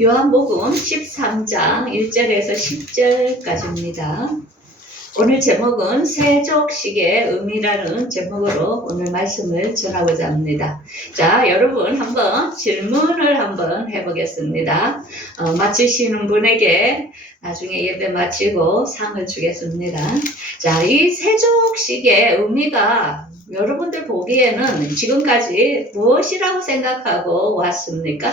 요한복음 13장 1절에서 10절까지입니다. 오늘 제목은 세족식의 의미라는 제목으로 오늘 말씀을 전하고자 합니다. 자, 여러분 한번 질문을 한번 해보겠습니다. 맞히시는 분에게 나중에 예배 마치고 상을 주겠습니다. 자, 이 세족식의 의미가 여러분들 보기에는 지금까지 무엇이라고 생각하고 왔습니까?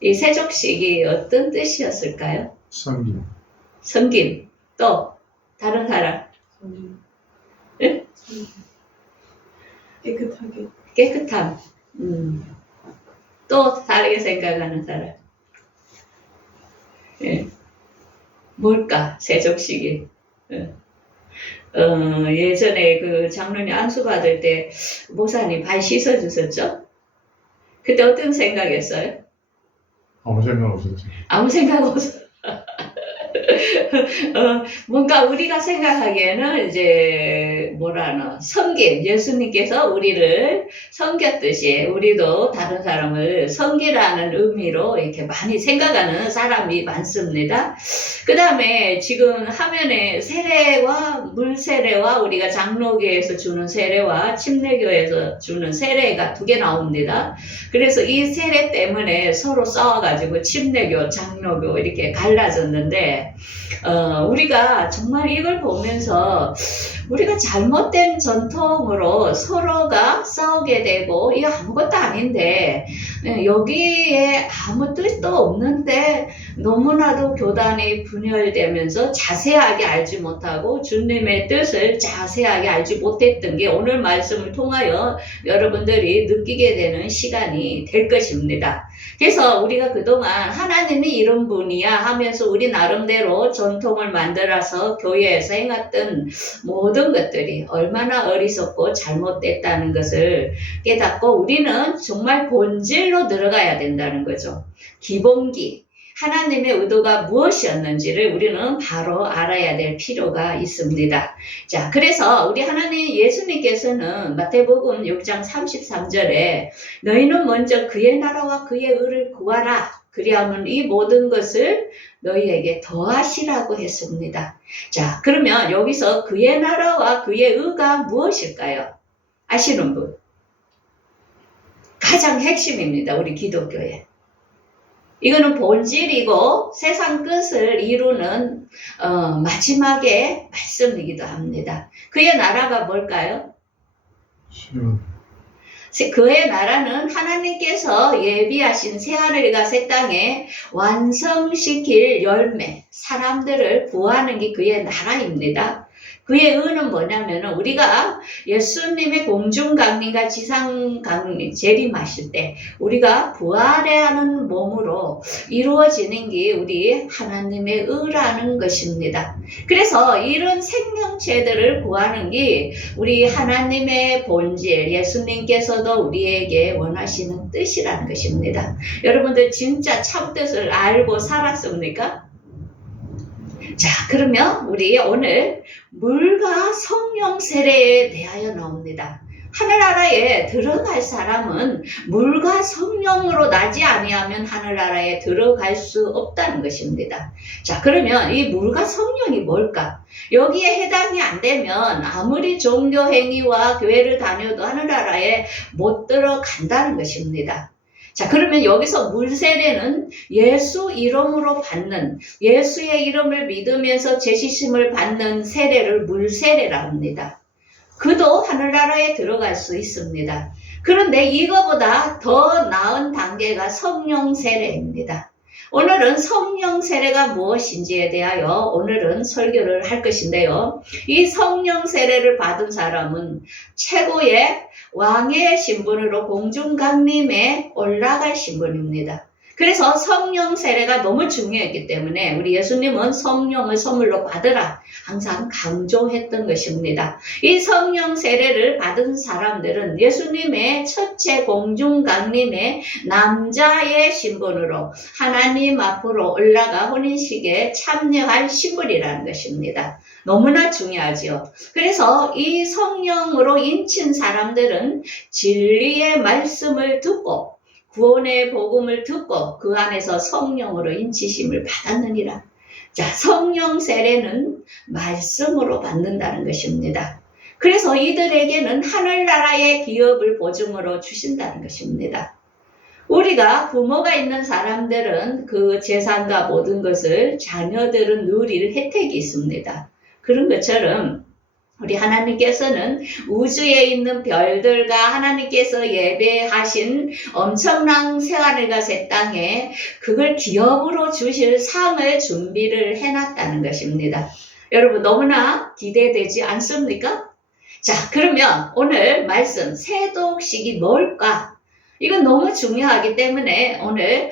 이 세족식이 어떤 뜻이었을까요? 섬김. 섬김. 또 다른 사람. 네? 깨끗하게. 깨끗함. 또 다르게 생각하는 사람. 예. 뭘까? 세족식이. 예전에 그 장로님 안수 받을 때 목사님 발 씻어 주셨죠? 그때 어떤 생각했어요? 아무 생각 없었죠. 아무 생각 없어. 뭔가 우리가 생각하기에는 이제 뭐라나 섬김, 예수님께서 우리를 섬겼듯이 우리도 다른 사람을 섬기라는 의미로 이렇게 많이 생각하는 사람이 많습니다. 그 다음에 지금 화면에 세례와 물세례와 우리가 장로교에서 주는 세례와 침례교에서 주는 세례가 두 개 나옵니다. 그래서 이 세례 때문에 서로 싸워가지고 침례교, 장로교 이렇게 갈라졌는데 우리가 정말 이걸 보면서 우리가 잘못된 전통으로 서로가 싸우게 되고 이게 아무것도 아닌데 여기에 아무 뜻도 없는데 너무나도 교단이 분열되면서 자세하게 알지 못하고 주님의 뜻을 자세하게 알지 못했던 게 오늘 말씀을 통하여 여러분들이 느끼게 되는 시간이 될 것입니다. 그래서 우리가 그동안 하나님이 이런 분이야 하면서 우리 나름대로 전통을 만들어서 교회에서 행했던 모든 것들이 얼마나 어리석고 잘못됐다는 것을 깨닫고 우리는 정말 본질로 들어가야 된다는 거죠. 기본기. 하나님의 의도가 무엇이었는지를 우리는 바로 알아야 될 필요가 있습니다. 자, 그래서 우리 하나님 예수님께서는 마태복음 6장 33절에 너희는 먼저 그의 나라와 그의 의를 구하라. 그리하면 이 모든 것을 너희에게 더하시라고 했습니다. 자, 그러면 여기서 그의 나라와 그의 의가 무엇일까요? 아시는 분? 가장 핵심입니다. 우리 기독교에. 이거는 본질이고 세상 끝을 이루는 마지막의 말씀이기도 합니다. 그의 나라가 뭘까요? 그의 나라는 하나님께서 예비하신 새하늘과 새 땅에 완성시킬 열매, 사람들을 구하는 게 그의 나라입니다. 그의 의는 뭐냐면 우리가 예수님의 공중강림과 지상강림 재림하실 때 우리가 부활해하는 몸으로 이루어지는 게 우리 하나님의 의라는 것입니다. 그래서 이런 생명체들을 구하는 게 우리 하나님의 본질, 예수님께서도 우리에게 원하시는 뜻이라는 것입니다. 여러분들 진짜 참뜻을 알고 살았습니까? 자, 그러면 우리 오늘 물과 성령 세례에 대하여 나옵니다. 하늘나라에 들어갈 사람은 물과 성령으로 나지 아니하면 하늘나라에 들어갈 수 없다는 것입니다. 자, 그러면 이 물과 성령이 뭘까? 여기에 해당이 안 되면 아무리 종교 행위와 교회를 다녀도 하늘나라에 못 들어간다는 것입니다. 자, 그러면 여기서 물세례는 예수 이름으로 받는, 예수의 이름을 믿으면서 죄시심을 받는 세례를 물세례라 합니다. 그도 하늘나라에 들어갈 수 있습니다. 그런데 이거보다 더 나은 단계가 성령 세례입니다. 오늘은 성령 세례가 무엇인지에 대하여 오늘은 설교를 할 것인데요. 이 성령 세례를 받은 사람은 최고의 왕의 신분으로 공중강림에 올라갈 신분입니다. 그래서 성령 세례가 너무 중요했기 때문에 우리 예수님은 성령을 선물로 받으라 항상 강조했던 것입니다. 이 성령 세례를 받은 사람들은 예수님의 첫째 공중강림의 남자의 신분으로 하나님 앞으로 올라가 혼인식에 참여할 신분이라는 것입니다. 너무나 중요하죠. 그래서 이 성령으로 인친 사람들은 진리의 말씀을 듣고 구원의 복음을 듣고 그 안에서 성령으로 인치심을 받았느니라. 자, 성령 세례는 말씀으로 받는다는 것입니다. 그래서 이들에게는 하늘나라의 기업을 보증으로 주신다는 것입니다. 우리가 부모가 있는 사람들은 그 재산과 모든 것을 자녀들은 누릴 혜택이 있습니다. 그런 것처럼 우리 하나님께서는 우주에 있는 별들과 하나님께서 예배하신 엄청난 새하늘과 새 땅에 그걸 기업으로 주실 상을 준비를 해놨다는 것입니다. 여러분 너무나 기대되지 않습니까? 자, 그러면 오늘 말씀 세독식이 뭘까? 이건 너무 중요하기 때문에 오늘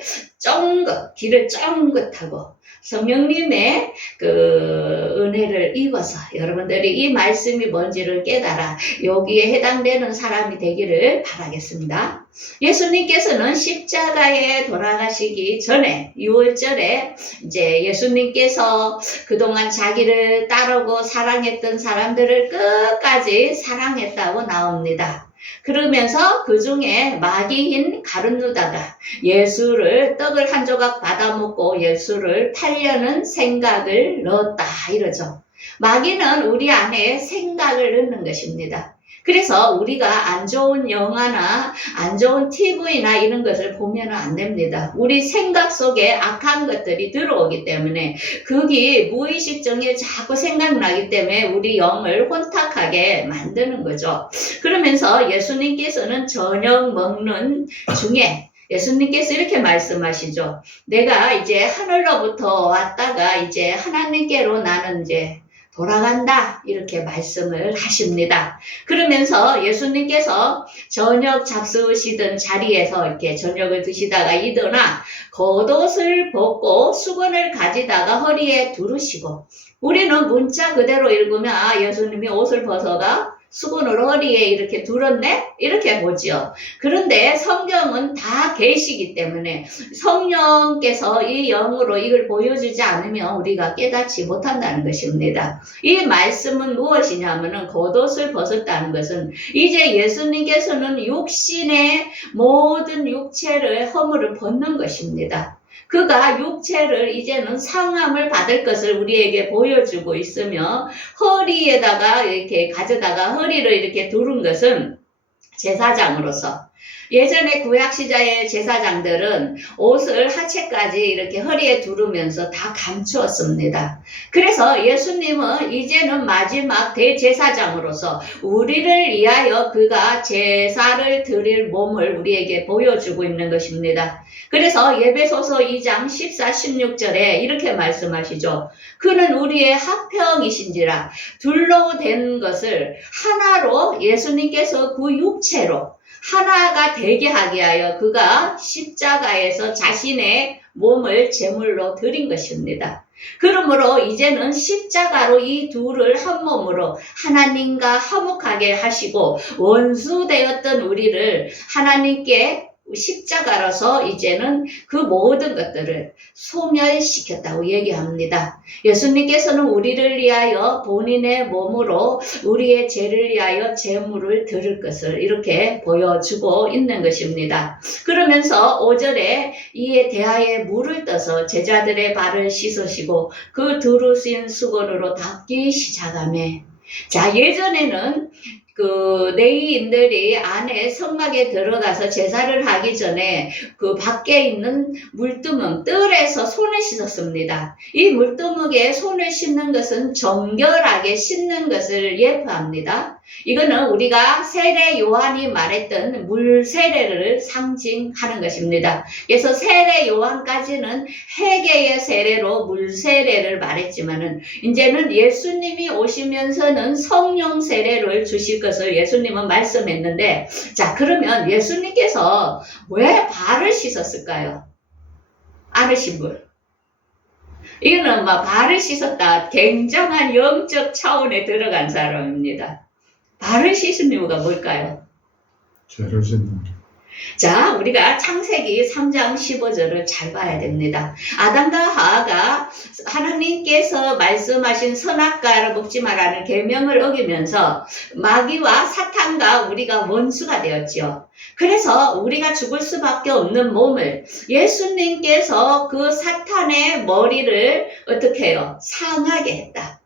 길을 쫑긋하고 성령님의 그 은혜를 입어서 여러분들이 이 말씀이 뭔지를 깨달아 여기에 해당되는 사람이 되기를 바라겠습니다. 예수님께서는 십자가에 돌아가시기 전에 6월절에 이제 예수님께서 그동안 자기를 따르고 사랑했던 사람들을 끝까지 사랑했다고 나옵니다. 그러면서 그 중에 마귀인 가룟유다가 예수를 떡을 한 조각 받아먹고 예수를 팔려는 생각을 넣었다 이러죠. 마귀는 우리 안에 생각을 넣는 것입니다. 그래서 우리가 안 좋은 영화나 안 좋은 TV나 이런 것을 보면 안 됩니다. 우리 생각 속에 악한 것들이 들어오기 때문에 그게 무의식적에 자꾸 생각나기 때문에 우리 영을 혼탁하게 만드는 거죠. 그러면서 예수님께서는 저녁 먹는 중에 예수님께서 이렇게 말씀하시죠. 내가 이제 하늘로부터 왔다가 이제 하나님께로 나는 이제 돌아간다 이렇게 말씀을 하십니다. 그러면서 예수님께서 저녁 잡수시던 자리에서 이렇게 저녁을 드시다가 일어나 겉옷을 벗고 수건을 가지다가 허리에 두르시고 우리는 문자 그대로 읽으면 예수님이 옷을 벗어가 수건으로 허리에 이렇게 둘었네? 이렇게 보죠. 그런데 성경은 다 계시기 때문에 성령께서 이 영으로 이걸 보여주지 않으면 우리가 깨닫지 못한다는 것입니다. 이 말씀은 무엇이냐면은 겉옷을 벗었다는 것은 이제 예수님께서는 육신의 모든 육체를 허물을 벗는 것입니다. 그가 육체를 이제는 상함을 받을 것을 우리에게 보여주고 있으며 허리에다가 이렇게 가져다가 허리를 이렇게 두른 것은 제사장으로서 예전에 구약시대의 제사장들은 옷을 하체까지 이렇게 허리에 두르면서 다 감추었습니다. 그래서 예수님은 이제는 마지막 대제사장으로서 우리를 위하여 그가 제사를 드릴 몸을 우리에게 보여주고 있는 것입니다. 그래서 예배소서 2장 14, 16절에 이렇게 말씀하시죠. 그는 우리의 화평이신지라 둘로 된 것을 하나로 예수님께서 그 육체로 하나가 되게 하게 하여 그가 십자가에서 자신의 몸을 제물로 드린 것입니다. 그러므로 이제는 십자가로 이 둘을 한 몸으로 하나님과 화목하게 하시고 원수되었던 우리를 하나님께 십자가로서 이제는 그 모든 것들을 소멸시켰다고 얘기합니다. 예수님께서는 우리를 위하여 본인의 몸으로 우리의 죄를 위하여 제물을 드릴 것을 이렇게 보여주고 있는 것입니다. 그러면서 5절에 이에 대하여 물을 떠서 제자들의 발을 씻으시고 그 두르신 수건으로 닦기 시작하매 자 예전에는 그 레위인들이 안에 성막에 들어가서 제사를 하기 전에 그 밖에 있는 물두멍 뜰에서 손을 씻었습니다. 이 물두멍에 손을 씻는 것은 정결하게 씻는 것을 예표합니다. 이거는 우리가 세례 요한이 말했던 물 세례를 상징하는 것입니다. 그래서 세례 요한까지는 회개의 세례로 물 세례를 말했지만은 이제는 예수님이 오시면서는 성령 세례를 주실 것을 예수님은 말씀했는데 자 그러면 예수님께서 왜 발을 씻었을까요? 아르신 분. 이거는 막 발을 씻었다. 굉장한 영적 차원에 들어간 사람입니다. 발을 씻은 이유가 뭘까요? 죄를 씻는 게. 자, 우리가 창세기 3장 15절을 잘 봐야 됩니다. 아담과 하와가 하나님께서 말씀하신 선악과를 먹지 말라는 계명을 어기면서 마귀와 사탄과 우리가 원수가 되었지요. 그래서 우리가 죽을 수밖에 없는 몸을 예수님께서 그 사탄의 머리를 어떻게 해요? 상하게 했다.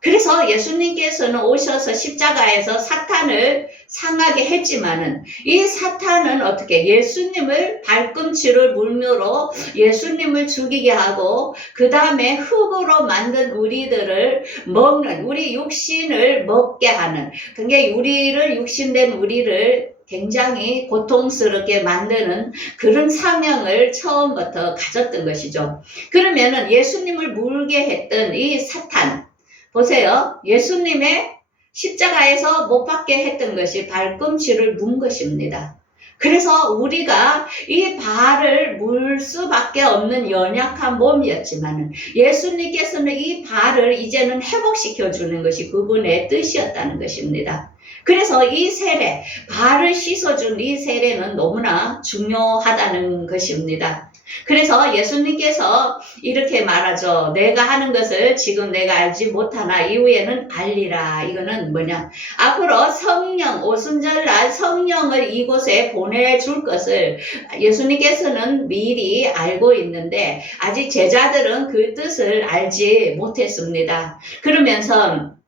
그래서 예수님께서는 오셔서 십자가에서 사탄을 상하게 했지만은 이 사탄은 어떻게 예수님을 발꿈치를 물므로 예수님을 죽이게 하고 그 다음에 흙으로 만든 우리들을 먹는 우리 육신을 먹게 하는 그게 우리를 육신된 우리를 굉장히 고통스럽게 만드는 그런 사명을 처음부터 가졌던 것이죠. 그러면은 예수님을 물게 했던 이 사탄 보세요. 예수님의 십자가에서 못 박게 했던 것이 발꿈치를 문 것입니다. 그래서 우리가 이 발을 물 수밖에 없는 연약한 몸이었지만 예수님께서는 이 발을 이제는 회복시켜 주는 것이 그분의 뜻이었다는 것입니다. 그래서 이 세례, 발을 씻어준 이 세례는 너무나 중요하다는 것입니다. 그래서 예수님께서 이렇게 말하죠. 내가 하는 것을 지금 내가 알지 못하나 이후에는 알리라. 이거는 뭐냐? 앞으로 성령, 오순절날 성령을 이곳에 보내줄 것을 예수님께서는 미리 알고 있는데 아직 제자들은 그 뜻을 알지 못했습니다. 그러면서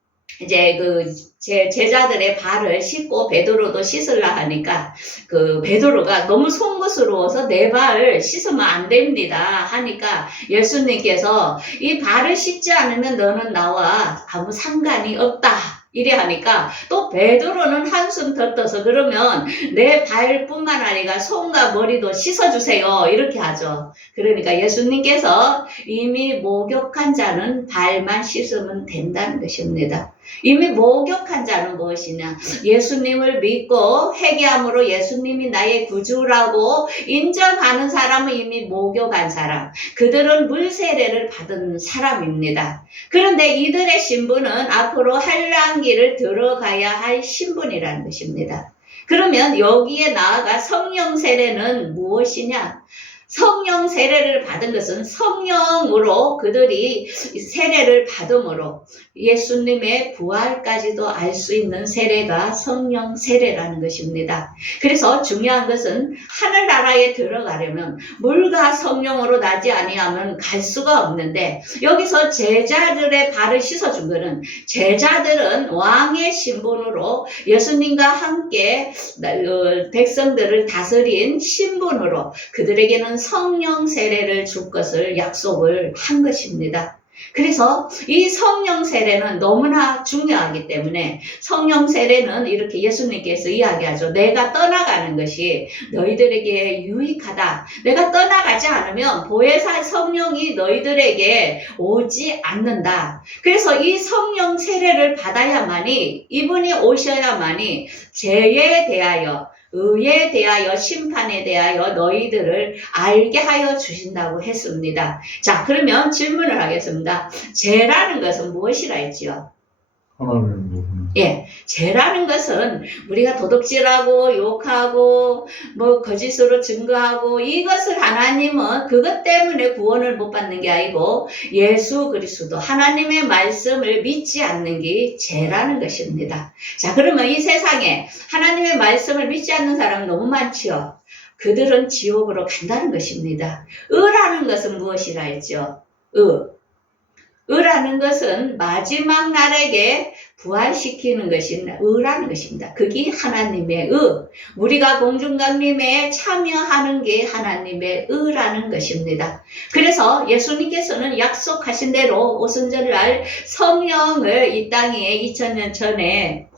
이제 제자들의 발을 씻고 베드로도 씻으려 하니까 그 베드로가 너무 송구스러워서 내 발을 씻으면 안 됩니다 하니까 예수님께서 이 발을 씻지 않으면 너는 나와 아무 상관이 없다. 이래 하니까 또 베드로는 한숨 더 떠서 그러면 내 발뿐만 아니라 손과 머리도 씻어주세요. 이렇게 하죠. 그러니까 예수님께서 이미 목욕한 자는 발만 씻으면 된다는 것입니다. 이미 목욕한 자는 무엇이냐? 예수님을 믿고 회개함으로 예수님이 나의 구주라고 인정하는 사람은 이미 목욕한 사람. 그들은 물세례를 받은 사람입니다. 그런데 이들의 신분은 앞으로 한란기를 들어가야 할 신분이라는 것입니다. 그러면 여기에 나아가 성령 세례는 무엇이냐? 성령 세례를 받은 것은 성령으로 그들이 세례를 받음으로 예수님의 부활까지도 알 수 있는 세례가 성령 세례라는 것입니다. 그래서 중요한 것은 하늘나라에 들어가려면 물과 성령으로 나지 아니하면 갈 수가 없는데 여기서 제자들의 발을 씻어준 것은 제자들은 왕의 신분으로 예수님과 함께 백성들을 다스린 신분으로 그들에게는 성령 세례를 줄 것을 약속을 한 것입니다. 그래서 이 성령 세례는 너무나 중요하기 때문에 성령 세례는 이렇게 예수님께서 이야기하죠. 내가 떠나가는 것이 너희들에게 유익하다. 내가 떠나가지 않으면 보혜사 성령이 너희들에게 오지 않는다. 그래서 이 성령 세례를 받아야만이 이분이 오셔야만이 죄에 대하여 의에 대하여 심판에 대하여 너희들을 알게 하여 주신다고 했습니다. 자, 그러면 질문을 하겠습니다. 죄라는 것은 무엇이라 했지요? 하나님의 부분. 예, 죄라는 것은 우리가 도둑질하고 욕하고 뭐 거짓으로 증거하고 이것을 하나님은 그것 때문에 구원을 못 받는 게 아니고 예수 그리스도 하나님의 말씀을 믿지 않는 게 죄라는 것입니다. 자, 그러면 이 세상에 하나님의 말씀을 믿지 않는 사람은 너무 많지요. 그들은 지옥으로 간다는 것입니다. 의라는 것은 무엇이라 했죠? 의라는 것은 마지막 날에게 부활시키는 것이 의라는 것입니다. 그게 하나님의 의. 우리가 공중강림에 참여하는 게 하나님의 의라는 것입니다. 그래서 예수님께서는 약속하신 대로 오순절날 성령을 이 땅에 2000년 전에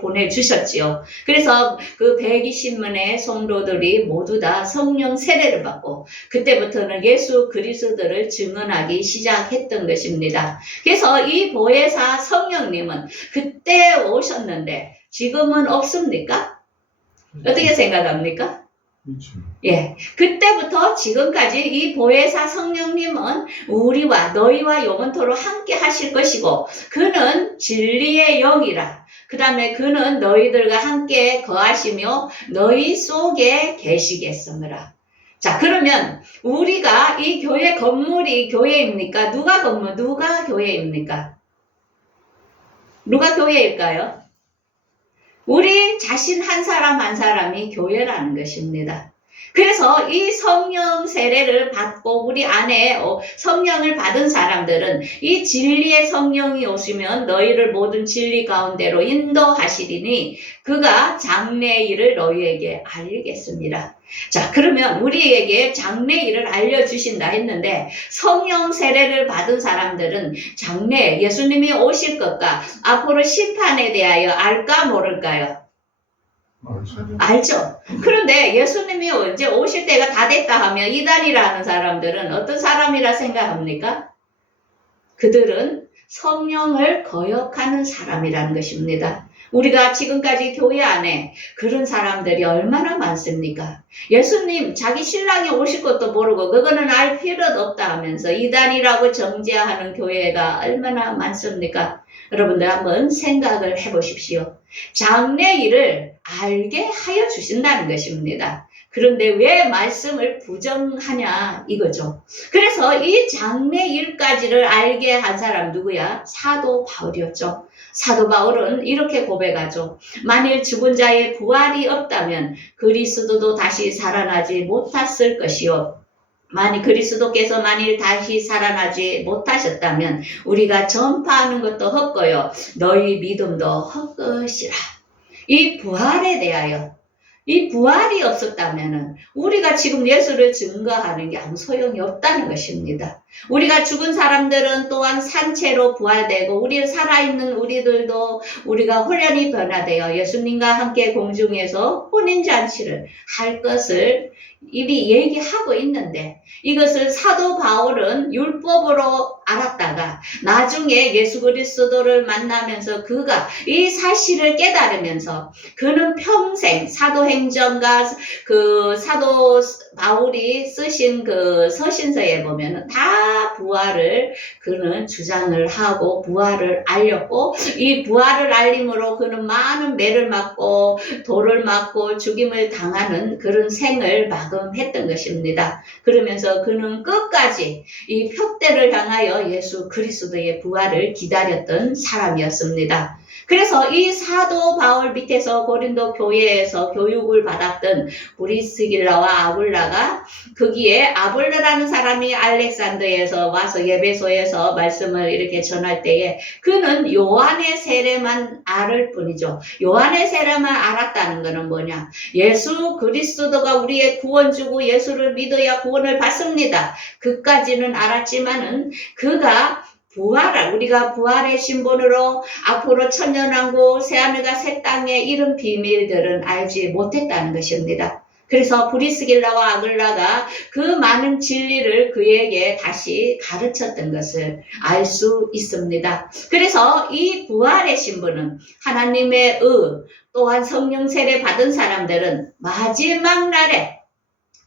보내주셨지요. 그래서 그 120만의 성도들이 모두 다 성령 세례를 받고 그때부터는 예수 그리스도를 증언하기 시작했던 것입니다. 그래서 이 보혜사 성령님은 그때 오셨는데 지금은 없습니까? 어떻게 생각합니까? 그렇죠. 예, 그때부터 지금까지 이 보혜사 성령님은 우리와 너희와 영원토록 함께 하실 것이고 그는 진리의 영이라. 그 다음에 그는 너희들과 함께 거하시며 너희 속에 계시겠으므라. 자, 그러면 우리가 이 교회 건물이 교회입니까? 누가 건물, 누가 교회입니까? 누가 교회일까요? 우리 자신 한 사람 한 사람이 교회라는 것입니다. 그래서 이 성령 세례를 받고 우리 안에 성령을 받은 사람들은 이 진리의 성령이 오시면 너희를 모든 진리 가운데로 인도하시리니 그가 장래의 일을 너희에게 알리겠습니다. 자, 그러면 우리에게 장래의 일을 알려주신다 했는데 성령 세례를 받은 사람들은 장래 예수님이 오실 것과 앞으로 심판에 대하여 알까 모를까요? 알죠. 그런데 예수님이 이제 오실 때가 다 됐다 하면 이단이라는 사람들은 어떤 사람이라 생각합니까? 그들은 성령을 거역하는 사람이라는 것입니다. 우리가 지금까지 교회 안에 그런 사람들이 얼마나 많습니까? 예수님 자기 신랑이 오실 것도 모르고 그거는 알 필요도 없다 하면서 이단이라고 정죄하는 교회가 얼마나 많습니까? 여러분들 한번 생각을 해보십시오. 장래일을 알게 하여 주신다는 것입니다. 그런데 왜 말씀을 부정하냐 이거죠. 그래서 이 장래일까지를 알게 한 사람 누구야? 사도 바울이었죠. 사도 바울은 이렇게 고백하죠. 만일 죽은 자의 부활이 없다면 그리스도도 다시 살아나지 못했을 것이요. 그리스도께서 만일 다시 살아나지 못하셨다면 우리가 전파하는 것도 헛거요 너희 믿음도 헛것이라. 이 부활에 대하여 이 부활이 없었다면 우리가 지금 예수를 증거하는 게 아무 소용이 없다는 것입니다. 우리가 죽은 사람들은 또한 산채로 부활되고 우리 살아있는 우리들도 우리가 혼련히 변화되어 예수님과 함께 공중에서 혼인잔치를 할 것을 이미 얘기하고 있는데 이것을 사도 바울은 율법으로 알았다가 나중에 예수 그리스도를 만나면서 그가 이 사실을 깨달으면서 그는 평생 사도행전과 그 사도 바울이 쓰신 그 서신서에 보면 다 부활을 그는 주장을 하고 부활을 알렸고 이 부활을 알림으로 그는 많은 매를 맞고 돌을 맞고 죽임을 당하는 그런 생을 마감했던 것입니다. 그러면서 그는 끝까지 이 표대를 향하여 예수 그리스도의 부활을 기다렸던 사람이었습니다. 그래서 이 사도 바울 밑에서 고린도 교회에서 교육을 받았던 브리스길라와 아굴라가 거기에 아볼로라는 사람이 알렉산더에서 와서 예배소에서 말씀을 이렇게 전할 때에 그는 요한의 세례만 알을 뿐이죠. 요한의 세례만 알았다는 것은 뭐냐? 예수 그리스도가 우리의 구원주고 예수를 믿어야 구원을 받습니다. 그까지는 알았지만은 그가 우리가 부활의 신분으로 앞으로 천년왕국 새하늘과 새 땅의 이런 비밀들은 알지 못했다는 것입니다. 그래서 브리스길라와 아글라가 그 많은 진리를 그에게 다시 가르쳤던 것을 알 수 있습니다. 그래서 이 부활의 신분은 하나님의 또한 성령 세례 받은 사람들은 마지막 날에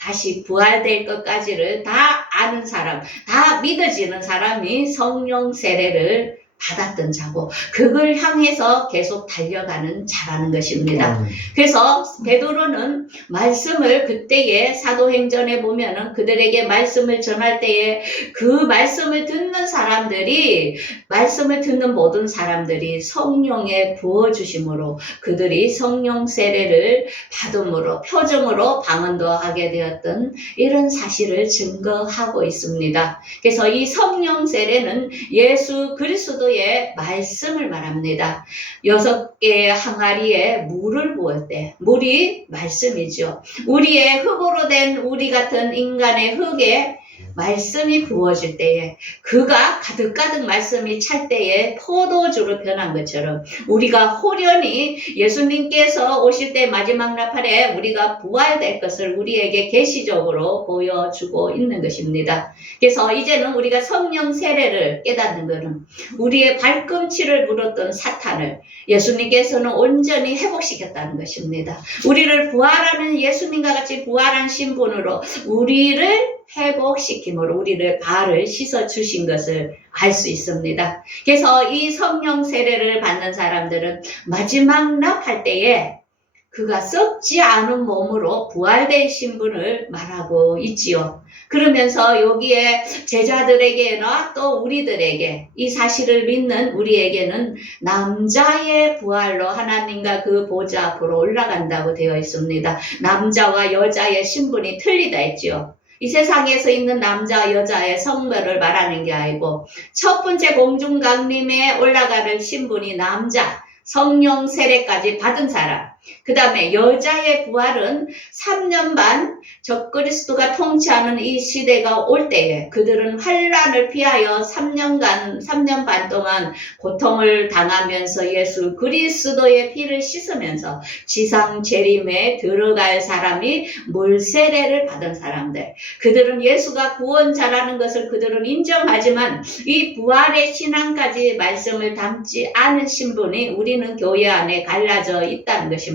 다시 부활될 것까지를 다 아는 사람, 다 믿어지는 사람이 성령 세례를 받았던 자고 그걸 향해서 계속 달려가는 자라는 것입니다. 그래서 베드로는 말씀을 그때에 사도행전에 보면은 그들에게 말씀을 전할 때에 그 말씀을 듣는 사람들이 말씀을 듣는 모든 사람들이 성령의 부어주심으로 그들이 성령 세례를 받음으로 표정으로 방언도 하게 되었던 이런 사실을 증거하고 있습니다. 그래서 이 성령 세례는 예수 그리스도의 말씀을 말합니다. 6개의 항아리에 물을 부을 때 물이 말씀이죠. 우리의 흙으로 된 우리 같은 인간의 흙에 말씀이 부어질 때에 그가 가득가득 말씀이 찰 때에 포도주로 변한 것처럼 우리가 호련히 예수님께서 오실 때 마지막 나팔에 우리가 부활될 것을 우리에게 계시적으로 보여주고 있는 것입니다. 그래서 이제는 우리가 성령 세례를 깨닫는 것은 우리의 발꿈치를 물었던 사탄을 예수님께서는 온전히 회복시켰다는 것입니다. 우리를 부활하는 예수님과 같이 부활한 신분으로 우리를 회복시킴으로 우리를 발을 씻어 주신 것을 알 수 있습니다. 그래서 이 성령 세례를 받는 사람들은 마지막 나팔 때에 그가 썩지 않은 몸으로 부활된 신분을 말하고 있지요. 그러면서 여기에 제자들에게나 또 우리들에게 이 사실을 믿는 우리에게는 남자의 부활로 하나님과 그 보좌 앞으로 올라간다고 되어 있습니다. 남자와 여자의 신분이 틀리다 했지요. 이 세상에서 있는 남자 여자의 성별을 말하는 게 아니고 첫 번째 공중강림에 올라가는 신분이 남자, 성령 세례까지 받은 사람. 그 다음에 여자의 부활은 3년 반 적그리스도가 통치하는 이 시대가 올 때에 그들은 환란을 피하여 3년 반 동안 고통을 당하면서 예수 그리스도의 피를 씻으면서 지상 재림에 들어갈 사람이 물세례를 받은 사람들. 그들은 예수가 구원자라는 것을 그들은 인정하지만 이 부활의 신앙까지 말씀을 담지 않은 신분이 우리는 교회 안에 갈라져 있다는 것입니다.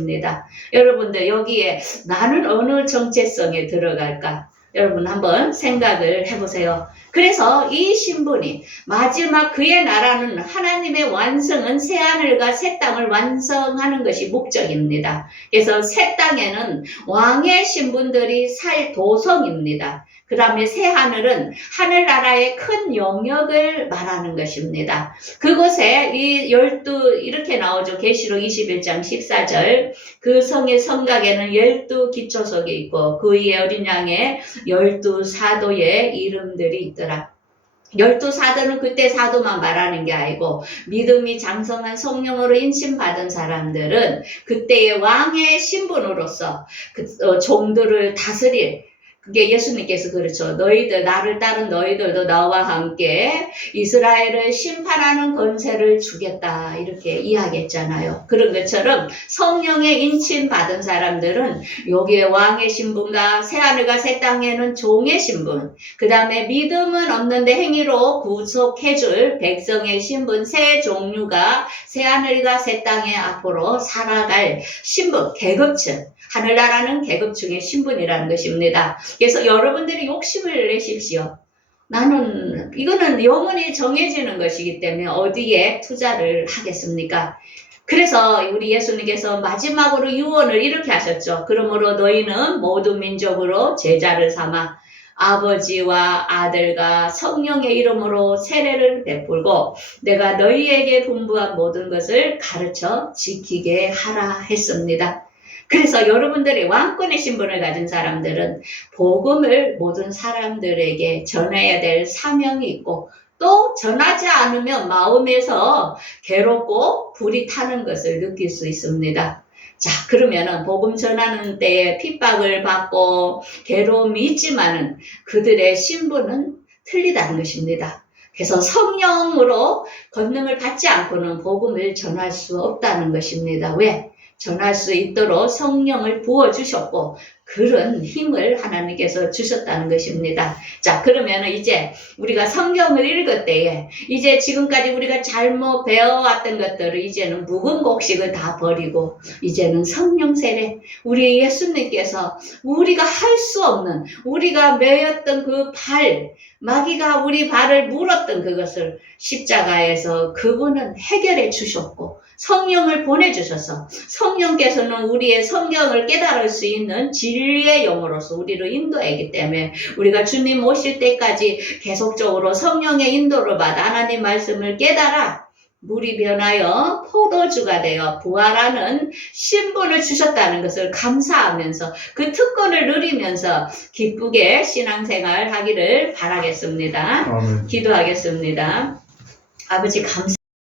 여러분들 여기에 나는 어느 정체성에 들어갈까? 여러분 한번 생각을 해보세요. 그래서 이 신분이 마지막 그의 나라는 하나님의 완성은 새하늘과 새 땅을 완성하는 것이 목적입니다. 그래서 새 땅에는 왕의 신분들이 살 도성입니다. 그 다음에 새하늘은 하늘나라의 큰 영역을 말하는 것입니다. 그곳에 이 12 이렇게 나오죠. 계시록 21장 14절 그 성의 성곽에는 12 기초석이 있고 그 위에 어린 양의 12 사도의 이름들이 있더라. 12 사도는 그때 사도만 말하는 게 아니고 믿음이 장성한 성령으로 인침받은 사람들은 그때의 왕의 신분으로서 종들을 다스릴 그게 예수님께서 그렇죠. 너희들 나를 따른 너희들도 나와 함께 이스라엘을 심판하는 권세를 주겠다 이렇게 이야기했잖아요. 그런 것처럼 성령의 인침 받은 사람들은 여기에 왕의 신분과 새하늘과 새 땅에는 종의 신분, 그 다음에 믿음은 없는데 행위로 구속해줄 백성의 신분 세 종류가 새하늘과 새 땅에 앞으로 살아갈 신분, 계급층. 하늘나라는 계급층의 신분이라는 것입니다. 그래서 여러분들이 욕심을 내십시오. 나는 이거는 영원히 정해지는 것이기 때문에 어디에 투자를 하겠습니까? 그래서 우리 예수님께서 마지막으로 유언을 이렇게 하셨죠. 그러므로 너희는 모든 민족으로 제자를 삼아 아버지와 아들과 성령의 이름으로 세례를 베풀고 내가 너희에게 분부한 모든 것을 가르쳐 지키게 하라 했습니다. 그래서 여러분들이 왕권의 신분을 가진 사람들은 복음을 모든 사람들에게 전해야 될 사명이 있고 또 전하지 않으면 마음에서 괴롭고 불이 타는 것을 느낄 수 있습니다. 자, 그러면은 복음 전하는 때에 핍박을 받고 괴로움이 있지만은 그들의 신분은 틀리다는 것입니다. 그래서 성령으로 권능을 받지 않고는 복음을 전할 수 없다는 것입니다. 왜? 전할 수 있도록 성령을 부어주셨고 그런 힘을 하나님께서 주셨다는 것입니다. 자, 그러면 이제 우리가 성경을 읽을 때에 이제 지금까지 우리가 잘못 배워왔던 것들을 이제는 묵은 곡식을 다 버리고 이제는 성령 세례 우리 예수님께서 우리가 할 수 없는 우리가 매였던 그 발 마귀가 우리 발을 물었던 그것을 십자가에서 그분은 해결해 주셨고 성령을 보내주셔서 성령께서는 우리의 성경을 깨달을 수 있는 진리의 영으로서 우리를 인도하기 때문에 우리가 주님 오실 때까지 계속적으로 성령의 인도를 받아 하나님 말씀을 깨달아 물이 변하여 포도주가 되어 부활하는 신분을 주셨다는 것을 감사하면서 그 특권을 누리면서 기쁘게 신앙생활 하기를 바라겠습니다. 아멘. 기도하겠습니다. 아버지 감사